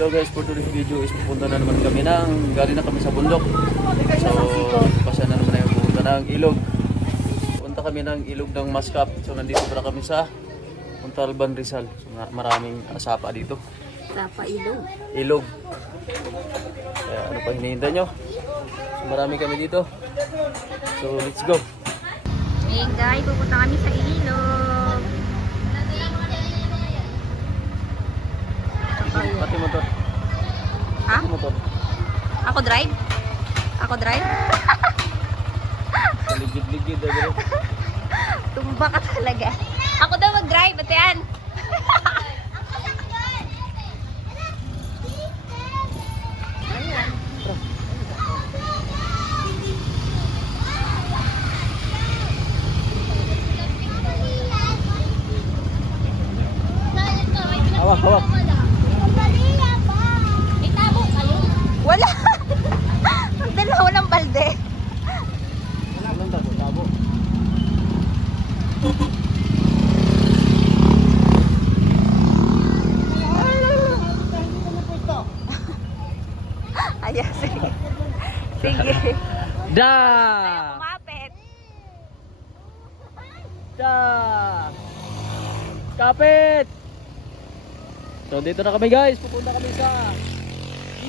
Hello guys, for today's video is pupunta na naman kami galing na kami sa bundok. So, pasya na naman yung pupunta ng ilog. Punta kami ng ilog ng Mascap. So, nandito pala kami sa Montalban, Rizal. So, maraming sapa dito. Sapa ilog. Ilog. Kaya ano pa hinihintay nyo? So, marami kami dito. So, let's go. Ayun guys, pupunta kami sa ilog. Pati motor. Ha? Pati motor. Ako drive? Ako drive? Sa ligid-ligid. Tumba ka talaga. Ako daw mag-drive, ate Ann. Hawak, hawak. Wala. Ang dalawa ng balde. Walang tabo. Ayan, sige. Sige. Da! Kumapit. Da! Kapit! So dito na kami guys, pupunta kami sa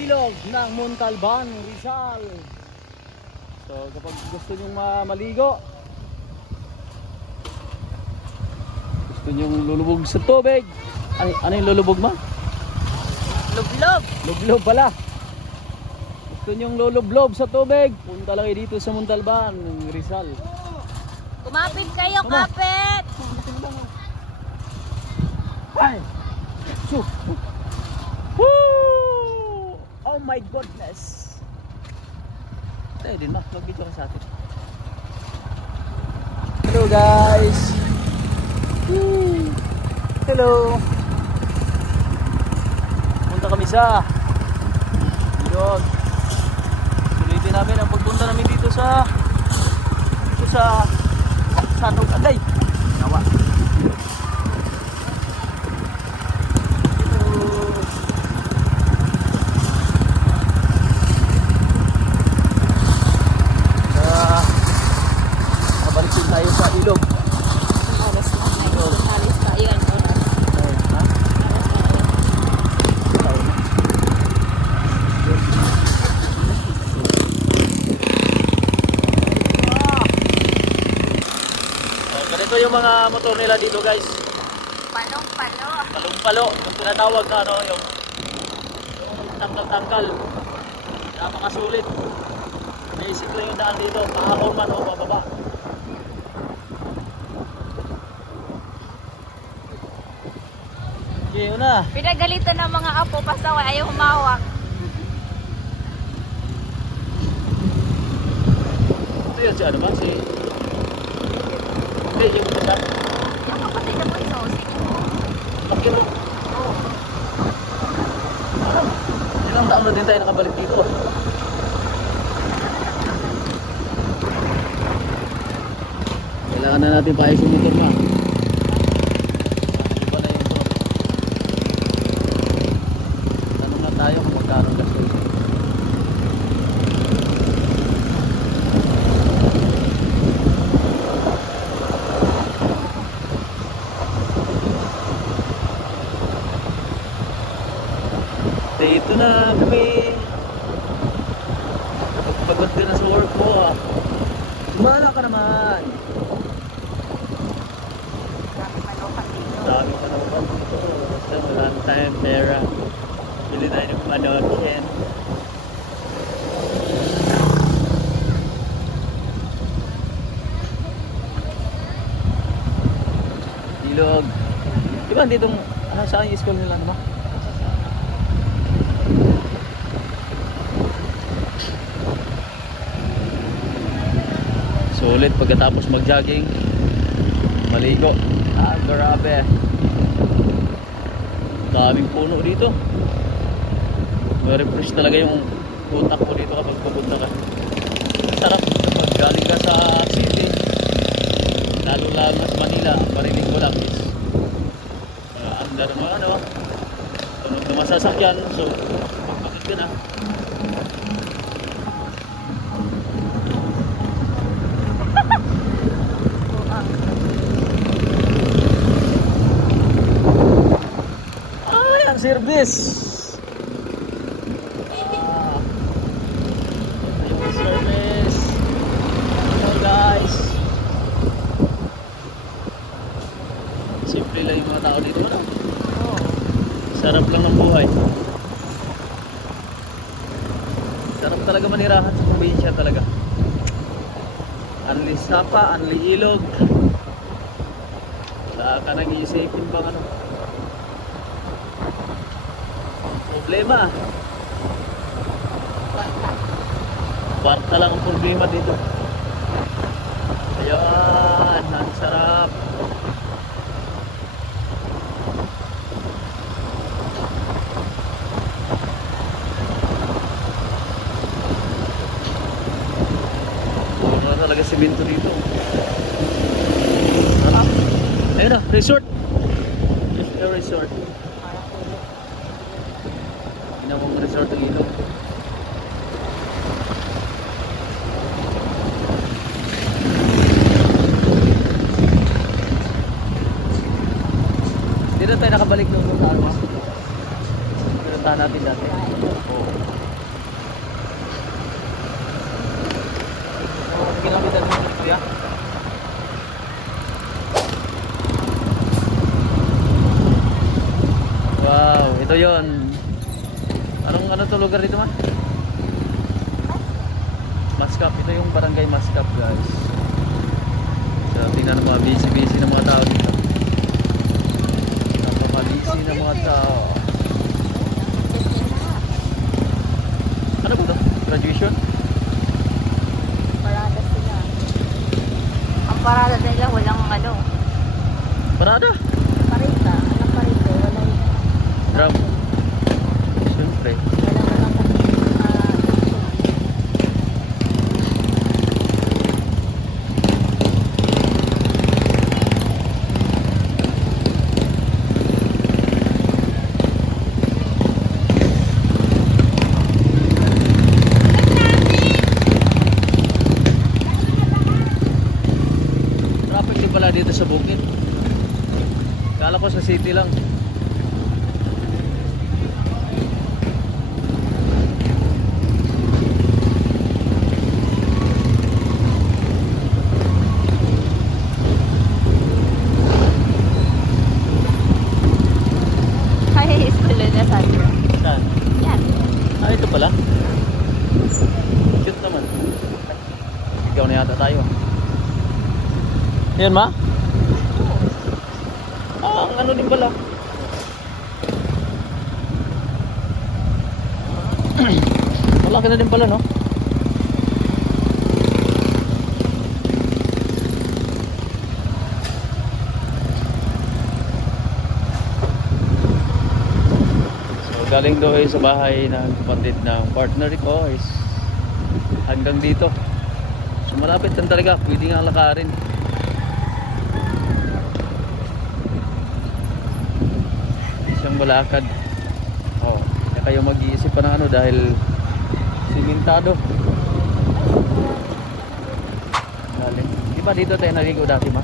ilog ng Montalban, Rizal. So kapag gusto nyong maligo, gusto nyong lulubog sa tubig, ano yung lulubog ma? Lublob. Lublob pala. Gusto nyong lulublob sa tubig, punta lang kayo dito sa Montalban, Rizal. Kumapit kayo, kapit. Ay! Woo! Oh my goodness! Tayo din ma, mag-video ka sa atin. Hello guys! Woo! Hello! Punta kami sa ilog. Sulitin namin ang pagpunta namin dito sa Sanong Aday. Nawa. Tayo sa ilog. Alas na. Alis tayo. Ganito yung mga motor nila dito guys. Palong-palo. Palong-palo. Yung tinatawag na ano, yung tangkal-tangkal. Napakasulit. Basic lang yung daan dito. Pahakon man o bababa. Okay, una. Pinagalitan ng mga apo basta ayaw humawak. Ito yun si ano ba? Si... Hindi, yung kita. Yung kapatid na po ito, sige mo. Bakit mo? Ilang taon na din tayo nakabalik dito. Kailangan na natin paayos yung motor na. Iba na yung motor. Tanong na tayo kung magkano ang gastos. Dito na kami. Pagod ka na sa work mo ah. Kumala ka naman. Dami pa naman dito. Basta wala na tayong pera. Bili tayo ng panokin. Ilog. Diba dito saan yung school nila naman? Sulit pagkatapos mag-jogging, maligo. Ah, grabe. Daming puno dito. Ma-refresh talaga yung utak mo dito kapag pupunta ka. Sarap kapag galing ka sa city. Lalo lang sa Manila, ang marinig ko lang is andar mo ano. Tunog ng masasakyan. So, bakit ka na? Ay, ang service! Yung service. Hello guys. Simple lang yung mga tao dito. Ano? Sarap lang ng buhay. Sarap talaga manirahan sa probinsya talaga. Anli sapa, anli ilog. Wala ka nang iisipin bang ano. Problema. Kwarta lang ang problema dito. Ayan, ang sarap. Puro talaga simento dito. Ayun na, resort. It's a resort. Ginawang resort ng ilog. Dito tayo nakabalik nung ano. Pinuntahan natin dati. Oo. Kilometer mo kuya? Wow, ito yon. Anong to lugar dito ma? Mascap, ito yung barangay Mascap guys. So tingnan ng mga busy ng mga tao dito. Napaka-busy ng mga tao. Ano ba ito? Graduation? Parada sila. Ang parada nila walang ano. Parada? Parita. Anong parita? Wala yun. Drum. Siyempre. Wala lang kami. Traffic din pala dito sa bukid. Kala ko sa city lang. Ay, iskulo na sa atin. Saan? Yan. Ah, ito pala. Cute naman. Ikaw na yata tayo. Yan ma? Ah, ang ano din pala. Malaki na din pala no? So galing doon sa bahay ng kapatid ng partner ko is hanggang dito. So malapit lang talaga, pwede nga lakarin. Isang balakad. Oh, kaya kayo mag-iisip pa ng ano dahil simentado. Galing. Di ba dito tayo naligo dati ma?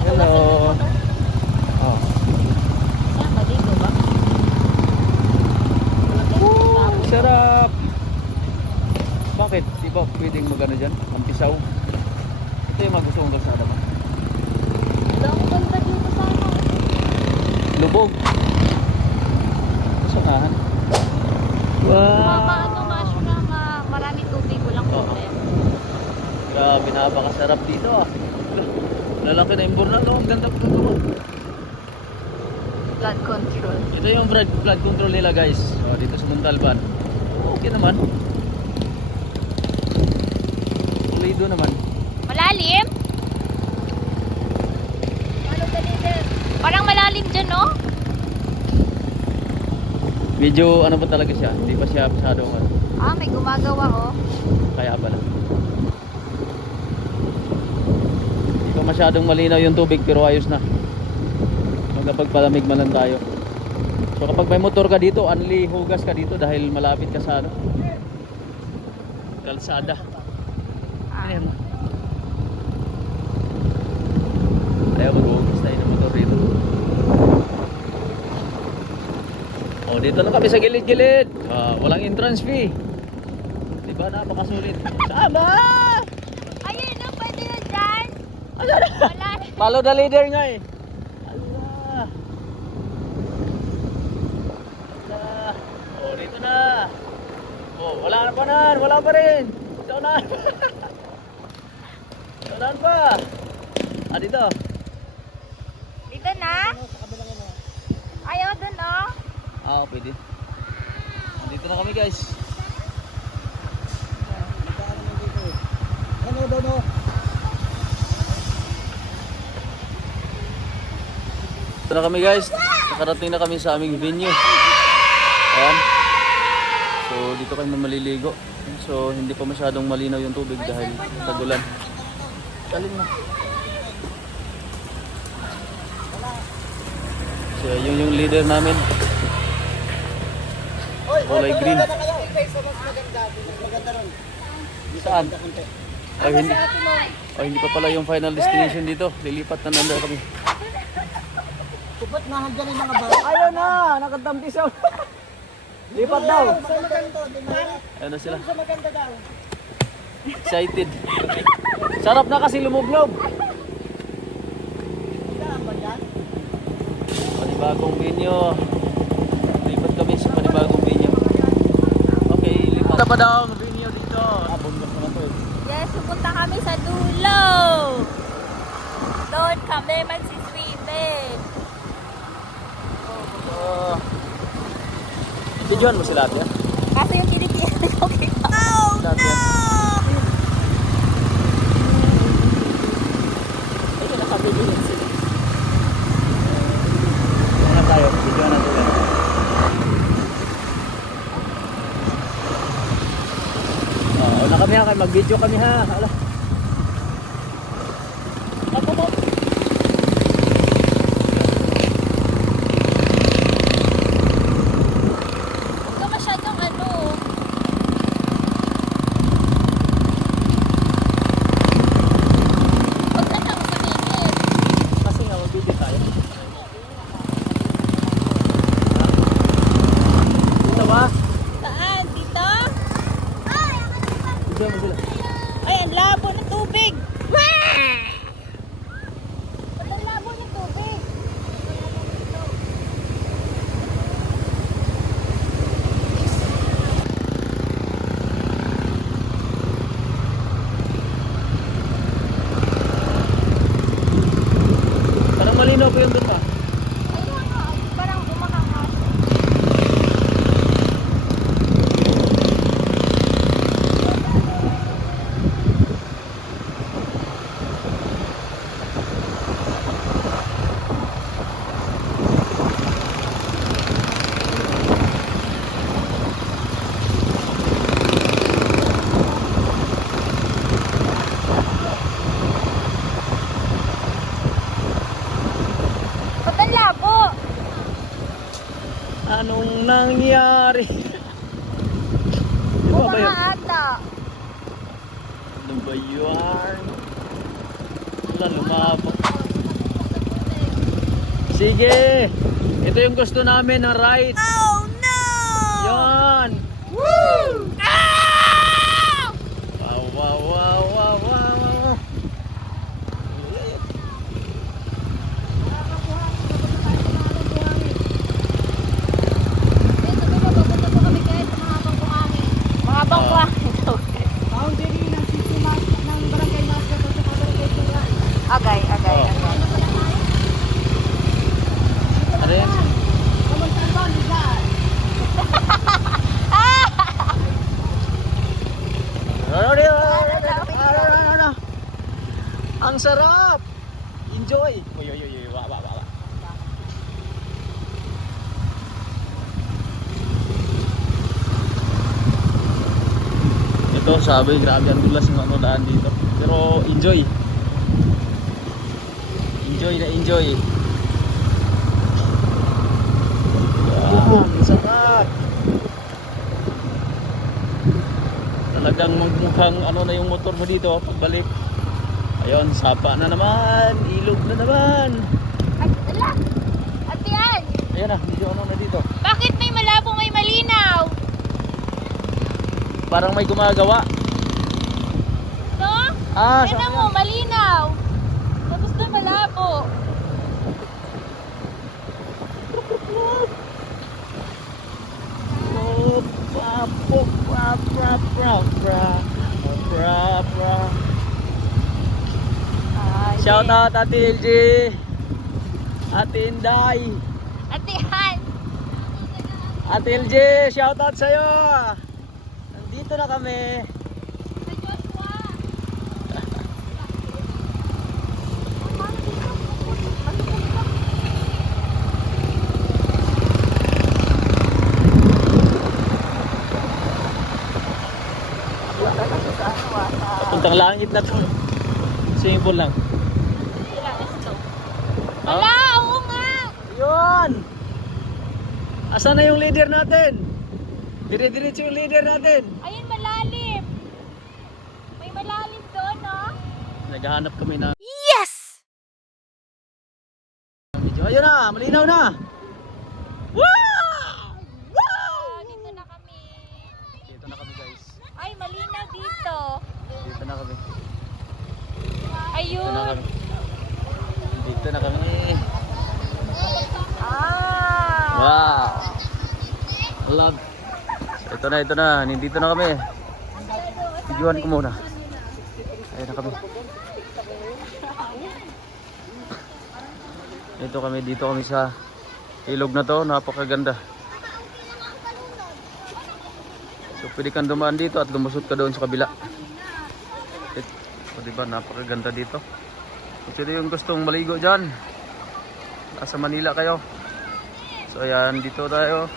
Hello. Oh. Saan ka dito ba? Sarap. Bakit? Di ba pwedeng magano dyan? Ampisaw. Ito yung magusto kong kalsada ba? Wala akong ganda dito sana. Lubog. Kasangahan. Mama, Wow. ano, masyo na maraming tubig. Walang Oo. problem. Grabe, napakasarap dito ah. Lalaki na yung burnal, oh. Ang ganda po ito. Blood control. Ito yung blood control nila guys. Oh, dito sa Montalban. Okay naman. Pulido naman. Malalim? Parang malalim dyan, no? Medyo ano pa talaga siya. Hindi pa siya masyadong ano. Ah, may gumagawa, oh. Kaya pala. Hindi pa masyadong malinaw yung tubig pero ayos na. Magpagpalamig man lang tayo. So kapag may motor ka dito, only hugas ka dito dahil malapit ka sa ano, kalsada. Ayan. Ayaw mag-hugas tayo ng motor dito. Oh, dito lang kami sa gilid-gilid. Walang entrance fee. Diba, napakasulit. Sama! Ayun na, pwede na dyan. Wala. Wala. Follow the leader nga eh. Allah. Allah. Oh, dito na. Oh, wala na pa na. Wala pa rin. Ito na. Wala pa. Dito. Dito na? Ayaw dun, oh. Pwede. Dito na kami, guys. Ano daw no? Dito na kami, guys. Nakarating na kami sa aming venue. Ayan. So, dito kami maliligo. So, hindi pa masyadong malinaw yung tubig dahil tagulan. Saling na. So, yun yung leader namin. Kulay green. Wala na kayo. Face mas maganda. Maganda ron. Saan? Hindi pa pala yung final destination dito. Lilipat na nanda kami. Ba't nahagyan yung mga baro? Ayun na! Nakatampisaw. Lipat daw. Sa maganda. Ayun na sila. Sa maganda daw. Excited. Sarap na kasi lumublob. Saan ba yan? Panibagong venue. Lipat kami sa panibagong venue. Okay, lipat na pa daw ang venue dito. Bundok naman to eh. Yes, pupunta kami sa dulo. Doon kami magsiswimming. Videoan mo sila ate. Kasi yung tinitingnan ko kita. Oh, no! Ayun, nakabilihin sila. Ano tayo? Videoan natin. Una kami ha, mag-video kami ha. Hala. Huwag ka masyadong ano. Huwag ka nang maningit. Kasi nga, mag-video tayo. Dito ba? Saan? Dito? Videoan mo sila. Ay, ang labo ng tubig. Ang labo ng tubig. Parang malinaw pa yung doon pa. Ayun nga, parang umakangas. Ba't ang labo? Anong nangyari? Di ba ba yun? Ata. Ano ba yun? Wala, lumabak. Sige! Ito yung gusto namin ng ride. Oh no! Yan! Woo! Ah! Wow, wow, wow, wow, wow. Mahabang buhangin. Ang dili ng city mas ng barangay mas sa barangay Turan. Agay, agay, Oh. agay. Ano yan? Kamusta ba nila? Ang sarap! Enjoy! Uy, uy, uy, wa, wa, wa, wa. Ito, sabi, grabe ang dulas ng ano daan dito. Pero enjoy. Enjoy na enjoy. Sarap. Talagang mukhang ano na yung motor mo dito pagbalik. Ayun, sapa na naman, ilog na naman. Ay, ala! Ate Ann! Ayan na, medyo ano na dito. Bakit may malabo, may malinaw? Parang may gumagawa. No? Ah, Tignan mo, malinaw. Tapos na malabo. Shout out Ate LG, Ate Inday, Ate Ann! Ate LG, shout out sa'yo. Nandito na kami. Sa Joshua! Puntang langit na to. Swimming pool lang. Wala, oo nga! Yun! Asan na yung leader natin? Dire-diretso yung leader natin. Ayun, malalim. May malalim doon, no? Naghahanap kami na Yes! video. Ayun na, malinaw na. Wow! Dito na kami. Dito na kami guys. Ay, malinaw dito. Dito na kami. Dito na Ayun. kami. Dito na kami. Ah! Wow! Love. Ito na. Nandito na kami. Videoan ko muna. Ayun na kami. Dito kami sa ilog na to. Napakaganda. So pwede kang dumaan dito at lumusot ka doon sa kabila. So diba, napakaganda dito. Kung sino yung gustong maligo dyan, nasa Manila kayo. So ayan, dito tayo.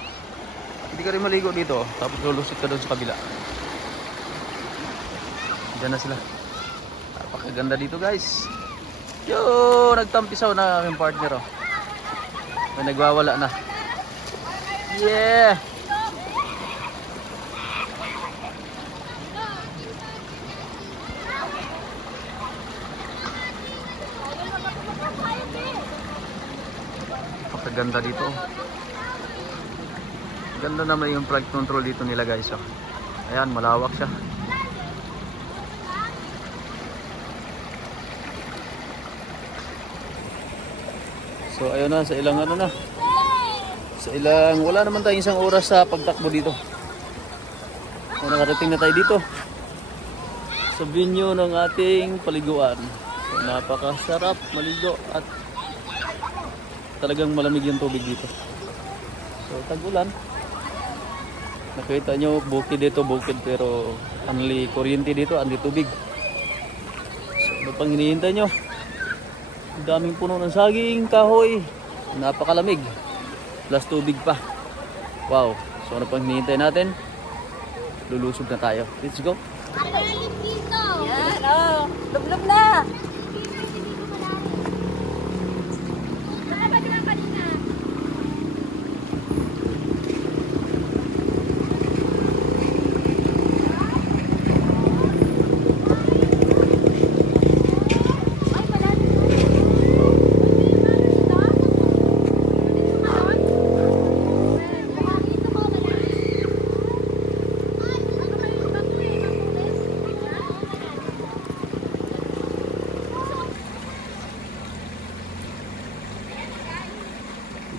Hindi ka rin maligo dito, tapos lulusot ka doon sa kabila. Diyan na sila. Napakaganda dito guys. Yo, nagtampisaw na aking partner. Oh. May nagwawala na. Yeah! Napakaganda dito. Ganda naman yung flight control dito nila guys. Oh. Ayan, malawak siya. So ayun na, sa ilang ano na. Sa ilang, wala naman tayong isang oras sa pagtakbo dito. So nakarating na tayo dito. Sa venue ng ating paliguan. So, napakasarap maligo at talagang malamig yung tubig dito. So tag-ulan. Nakita nyo, bukid dito, bukid pero only kuryente dito, only tubig. So ano pang hinihintay nyo? Ang daming puno ng saging, kahoy, napakalamig. Plus tubig pa. Wow. So ano pang hinihintay natin? Lulusog na tayo. Let's go. Malalim dito. Yan, oh. Lublog na.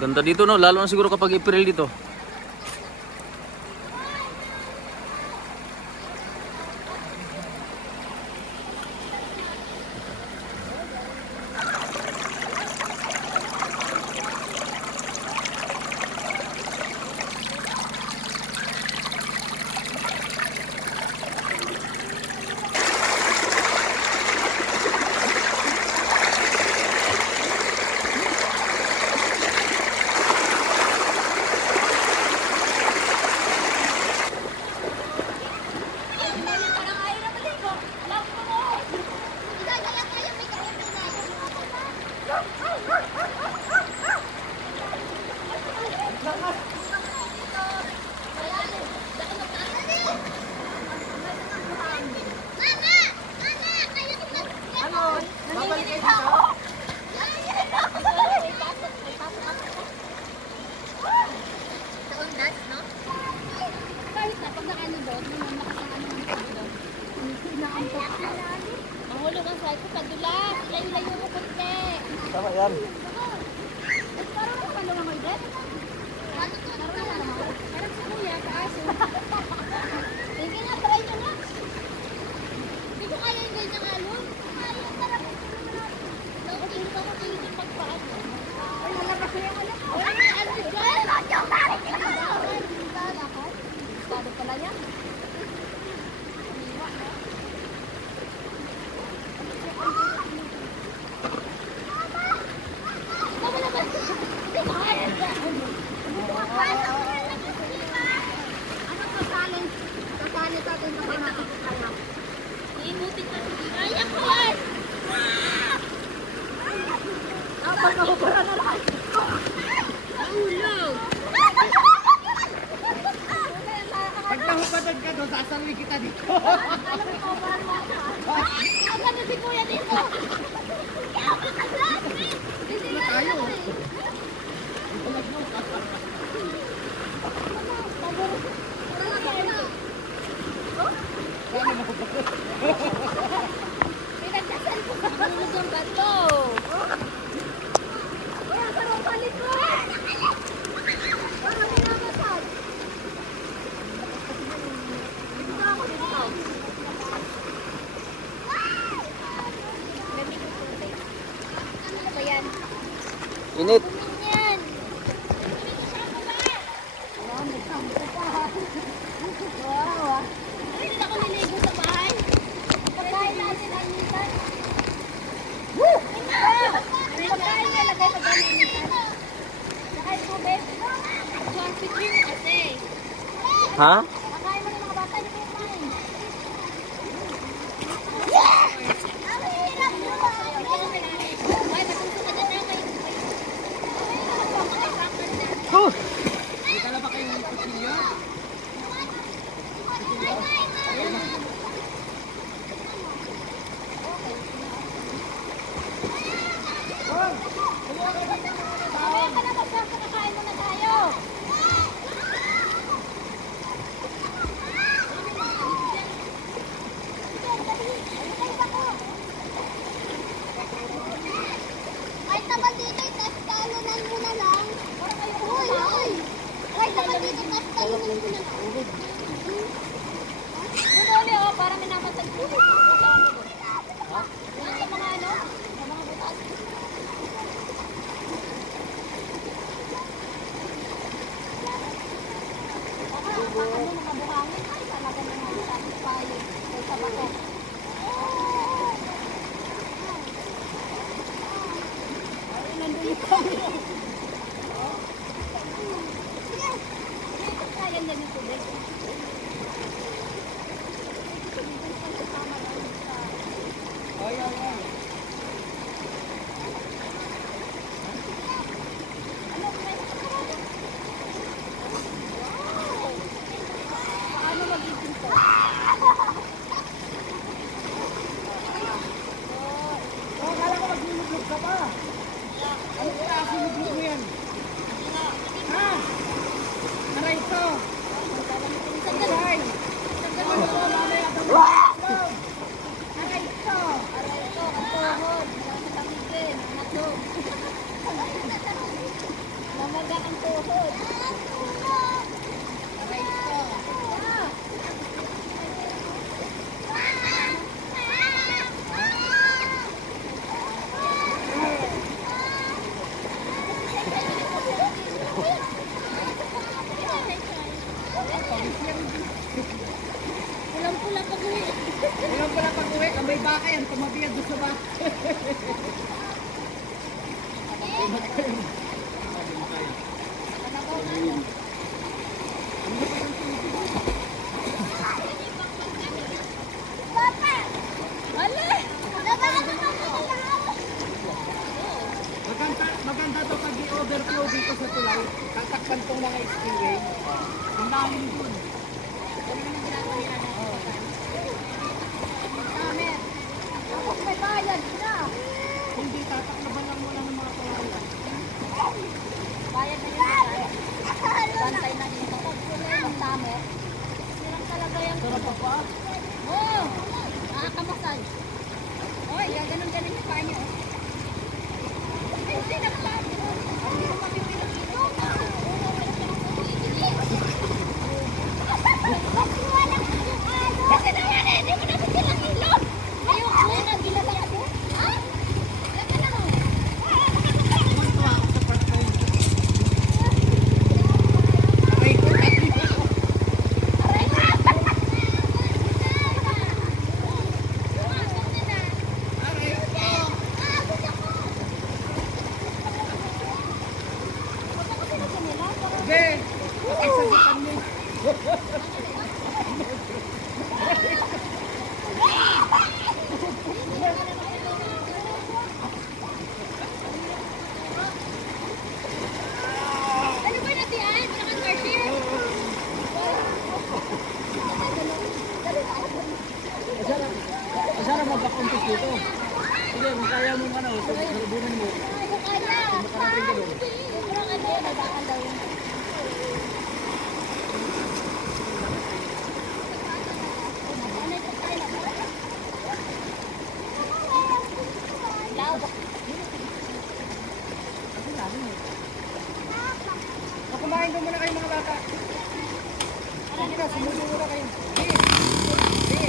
Ganda dito no, lalo na siguro kapag April dito. Sige na, try nyo na. Hindi ko kaya yung ganyan alon. Kaya, tara. Nakutingin ka, kutingin yung pagpaan. Ay, nalabas na yung alon. Ay, ano dyan? Yung tarik ka! Bado pala yan. Iibutin ka. Kaya ko yan! Pagkakupura na lang. Ulog! Pag nahupatad ka doon, sasaluwi kita dito. Alam mo, kukuran mo ako. Ang ganda si Kuya dito. Hindi na tayo. Pinagdasal ko sa tulog ng bato. Wala ka rin palit ko. Parang minamasad. Dito ako, dito. Lamig yung tubig. Ano ba yan? Init. Yan. Wow, ah. Hindi ako niligo sa bahay. Pagkain natin ang minsan. Woo! Pagkain niya, lagay sa ganyan minsan. Sakay tubig. Swarpit yun kasi. Ha? Pagkain mo ng mga bata, hindi ko kumain. Ang hirap mo ba? Ay, matuto ka dyan na. May dala ba kayong kutsilyo? Mamaya ka na magkakakain muna tayo. Kahit naman dito, test kalunan mo na lang. Uy, uy. Kahit naman dito, test kalunan mo na lang. Doon ulit, oh, para may namasag ko. Ha? Sa mga ano? Sa mga butas. Baka mo mga buhangin. Ay, talaga naman sa payo. Sa bato. Ay, nandun kami. Sige. Kaya na yung tubig. Ay, ay, ay. Paano magiging to? Oh, kala ko maglulublog ka pa. Ano kaya ako lublog mo yan? Ha? Aray ko. Aray. Aray ko, ang tuhod. Ang tamitin, ang natog. Namaga ang tuhod. Aray ko. Pulang-pula pa ko eh. Walang pala pag-uwi. Ang may baka yan. Tumabiyag doon sa baka. Papa! Wala! Maganda to pag i-overflow dito sa tulay. Tatakpan tong mga spillway. Ang dami dun. Tapos may bayad na. Hindi, tataklaban lang muna ng mga kawalan. Bayad na yun. Bantay na dito. Pag kulay ng dami, silang talaga yung... Sarap pa pa. Oo! Nakakamasal. Oy, ganun-ganun yung paa niyo. Ay, hindi na pala. Hindi mo mapipilog dito. sagutan mo. Ano ba natin yan? Naka-cartier? Asa na magpakumpis dito? Sige, kung kaya mo ano, sabunin mo. Ano kaya? Sobrang ano, nadaan daw yun. Ano ito tayo? Lawak. Kumain daw muna kayo mga bata. Sige na, sumusunod muna kayo. Sige. Sige.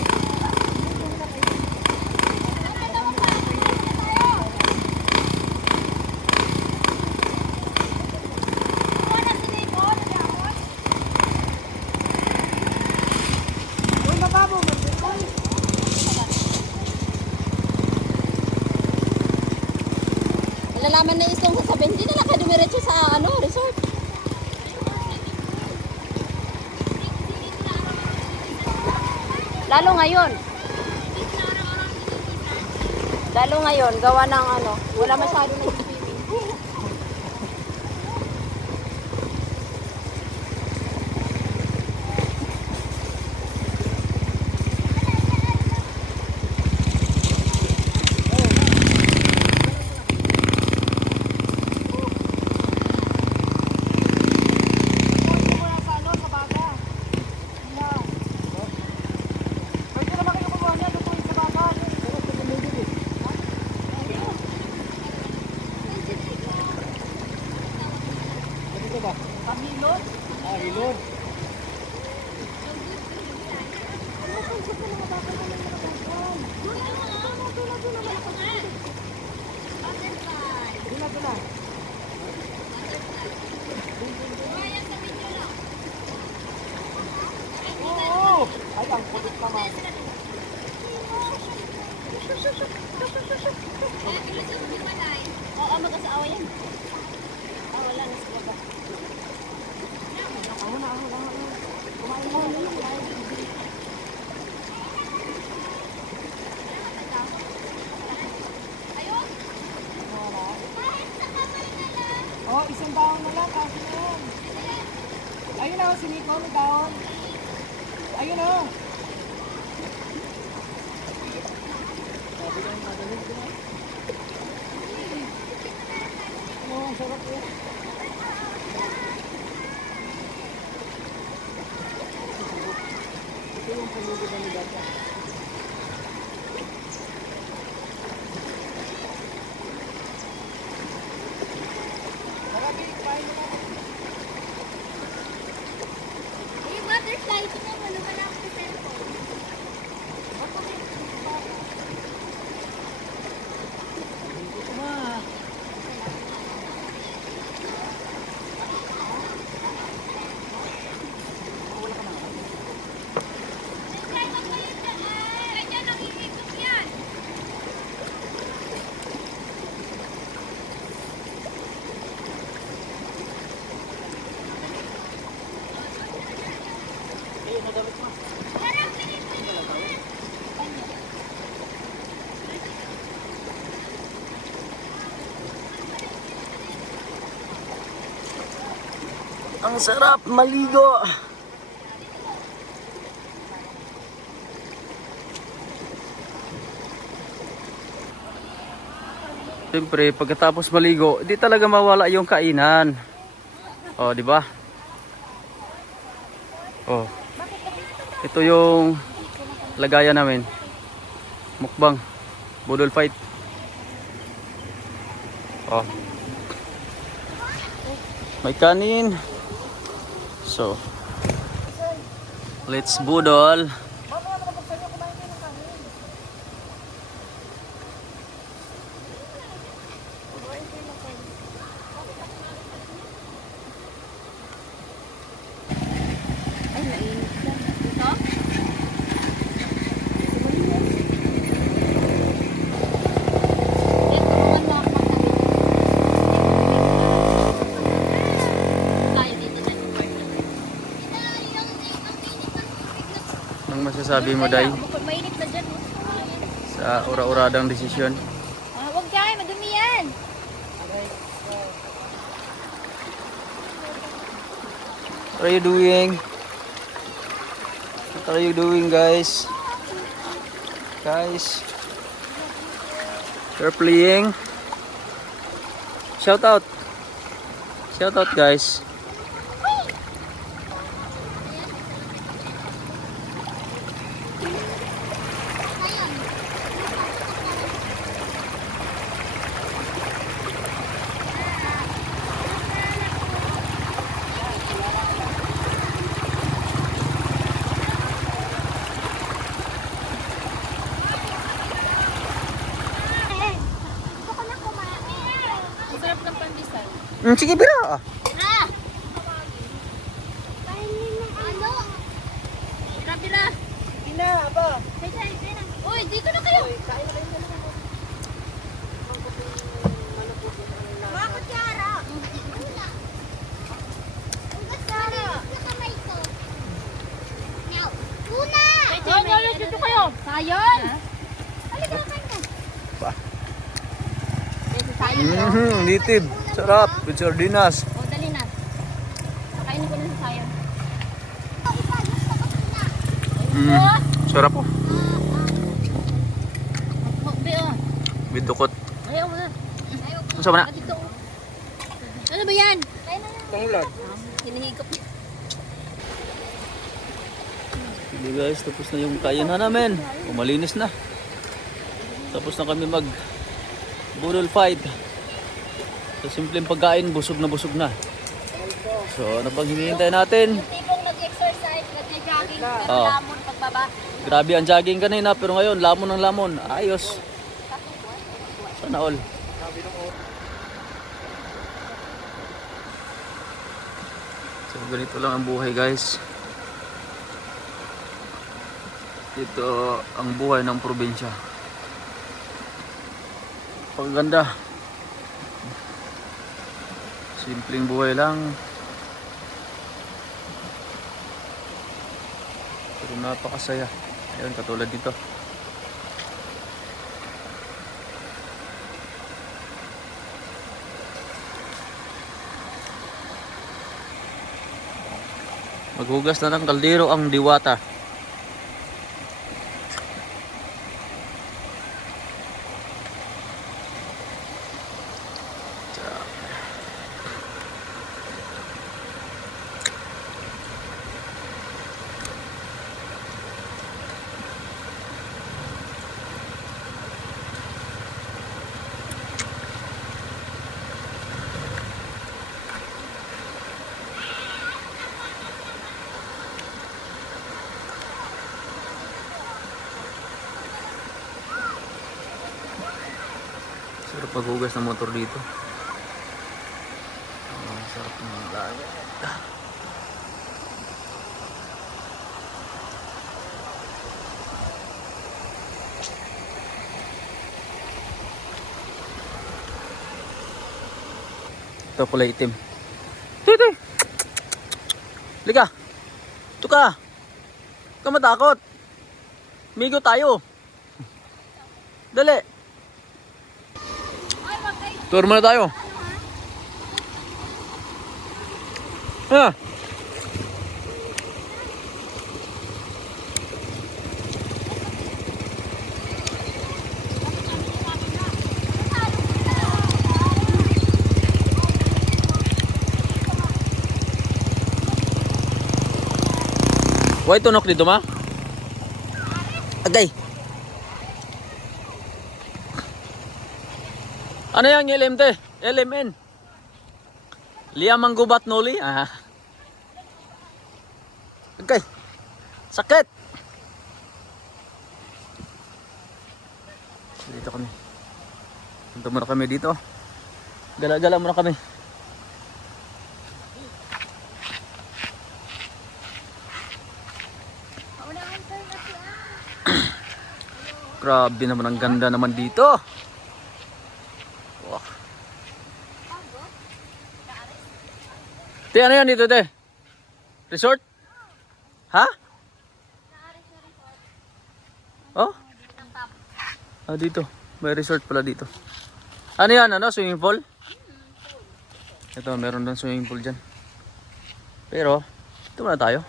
Uy, mababo, mag-uy. Malalaman na isang sasabihin, hindi na lang kayo dumiretso sa ano, resort. Lalo ngayon. Lalo ngayon, gawa ng ano, wala masyado na yung swimming. Hilod? Ah, hilod. Dula, dula. Oo! Ay, ang kulit naman. Oo, mag-asawa yan. Ah, wala na sa baba. Oh, isang daon na lang kasi yun. Ayun o, si Nico, may daon. Ayun o. Oh, ang sarap yun. Ito yung pamilya ni Dada. Yung butterfly, tingnan mo, wala ako sa cellphone. Ang sarap maligo. Siyempre, pagkatapos maligo, di talaga mawala yung kainan. Oh, di ba? Oh. Ito yung lagayan namin. Mukbang. Budol fight. Oh. May kanin. So, let's budol. masasabi mo, Day, Mainit na dyan. sa ura-uradang desisyon? Huwag dyan, madumi yan. What are you doing? What are you doing, guys? Guys, you're playing. Shout out. Shout out, guys. Gusto ko na kumain. Ang sarap ng pandesal. Sige, bira. Ah! Painin ng ano? Grabe na. Tina, aba. Uy, dito na kayo. Mga kutsara. Una. Ang kutsara. Sa kamay ko. Now. Una! Dito kayo. Sayon! Halika na kayo. Native. Sarap. With sardinas. O, dali na. Nakainin ko na sa sayon. Sarap po. Magbe, oh. With dukot. Ayaw mo na. Ano sa mana? Dito. Ano ba yan? Pangulat. Hinihigop. Sige guys, tapos na yung kainan namin. Malinis na. Tapos na kami mag budol fight. Sa simpleng pagkain, busog na. So, ano pang hinihintay natin? Tipong nag-exercise, nag-jogging, pero Oo. lamon pagbaba. Grabe ang jogging kanina, pero ngayon, lamon ng lamon. Ayos. Sana all. So, ganito lang ang buhay guys. Ito ang buhay ng probinsya. Paganda. Simpleng buhay lang. Pero napakasaya. Ayun, katulad dito. Maghugas na ng kaldero ang diwata. Sarap paghugas ng motor dito. Sarap ng langit. Ito pala itim. Titi! Liga! Ito ka! Huwag ka matakot! Migo tayo! Dali! Tour muna tayo. Ah. Why tunok dito ma? Agay. Ano yang LMT? LMN? Liam manggubat noli? Ah. Okay. Sakit. Dito kami. Punta muna kami dito. Gala-gala muna kami. Grabe naman, ang ganda naman dito. Wow. Te, ano yan dito, te? Resort? Ha? Oh? Ah, dito. May resort pala dito. Ano yan? Ano? Swimming pool? Ito, meron doon swimming pool dyan. Pero, ito muna tayo.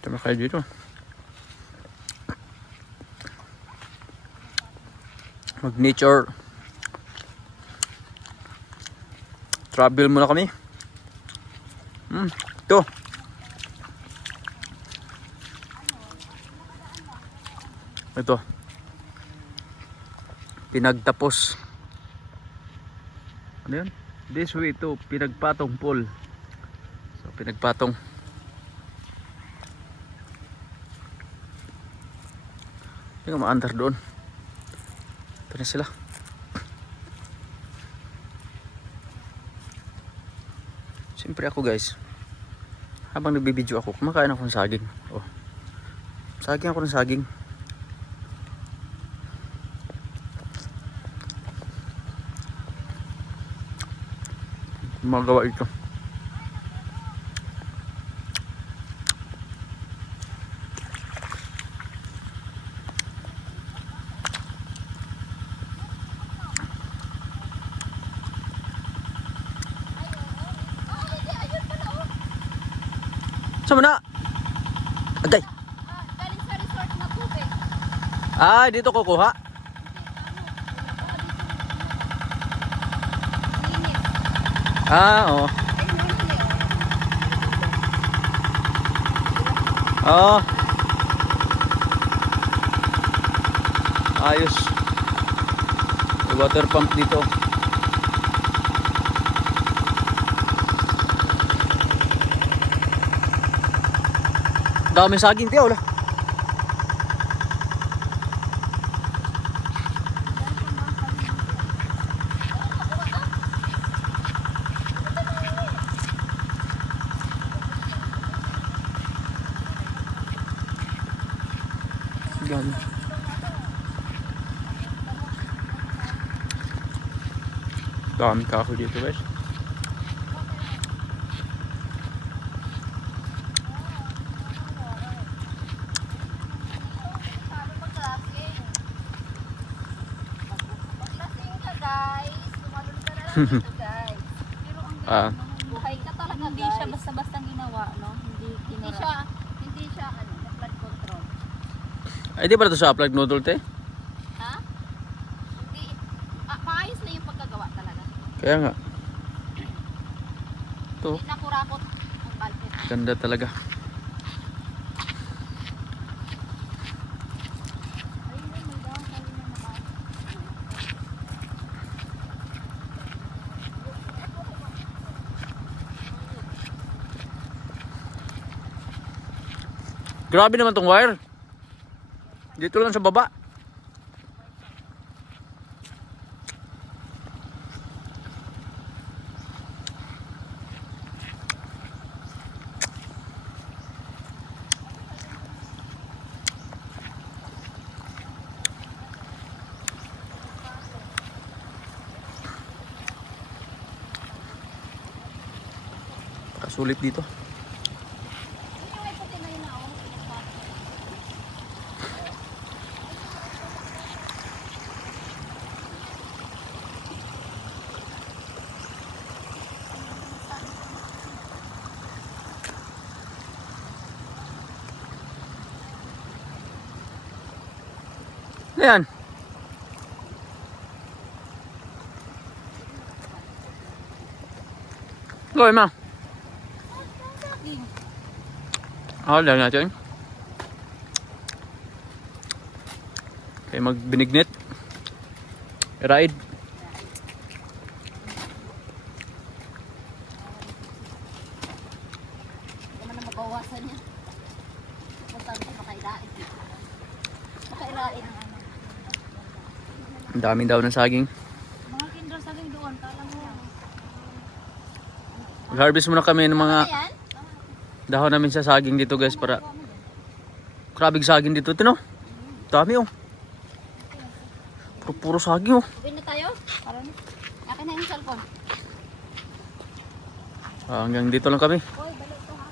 Ito na kayo dito. Mag-nature travel muna kami. Ito. Ito. Pinagtapos. Ano yun? This way to Pinagpatong Pool. So, Pinagpatong. Hindi ka maandar doon. Ito na sila. Siyempre ako guys, habang nagbibideo ako, kumakain ako ng saging. Oh. Saging ako ng saging. Magawa ito. Sama na. Agay. Galing sa resort na tubig. Ah, dito kukuha. Linis. Ah, oo. Oo. Ayos. May water pump dito. Dami saging tiyaw lah. Dami. Dami kahoy dito guys. Guys. Ah, Buhay ka talaga, Hindi guys. siya basta-basta ginawa, no? Hindi siya flood control. ay di pala ito sa upload noodle te? Ha? Hindi maayos na yung pagkagawa talaga. Kaya nga. Ito, Hindi nakurakot ang budget. ganda talaga. Ayun na, may dahon na naman. Grabe naman tong wire. Dito lang sa baba. Kasulit dito. Yung may puti na yun na, oh. Ayan. Gawin mo. Lang natin. Okay, magbinignit. Ride. Hindi naman na mabawasan yan. Basta makairain. Makairain ang ano. Ang dami daw ng saging. Mga kindra saging doon, talang mo. Mag-harvest muna kami ng mga Ayan. dahon namin sa saging dito guys para Grabing saging dito, tino. Dami oh. Puro saging oh. Uwi na tayo? Parang, akin na yung cellphone. Hanggang dito lang kami. Hoy, balik to ha.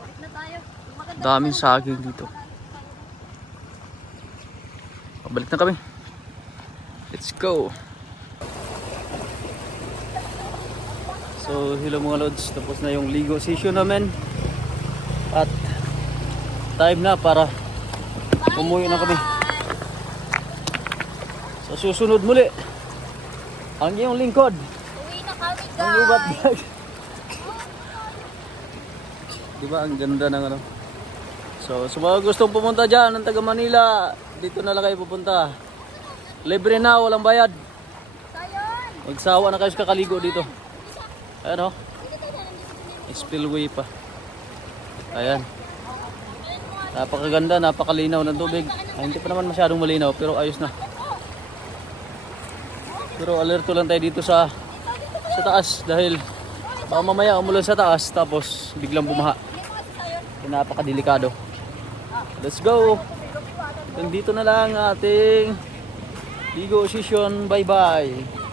Balik na tayo. Maganda. Daming saging dito. Balik na kami. Let's go. So, hello mga lods. Tapos na yung ligo session namin. At time na para umuwi na kami. Sa susunod muli, ang iyong lingkod. Uwi na kami, Ang lubat guys. bag. Diba ang ganda ng ano. So sa mga gustong pumunta dyan ng taga Manila, dito na lang kayo pupunta. Libre na, walang bayad. Sayon. Magsawa na kayo sa kakaligo dito. Ayan o. Spillway pa. Ayan. Napakaganda, napakalinaw ng tubig. Ay, hindi pa naman masyadong malinaw pero ayos na. Pero alerto lang tayo dito sa taas dahil baka mamaya umulan sa taas tapos biglang bumaha. Napakadelikado. Let's go! Nandito na lang ating ligo session. Bye bye!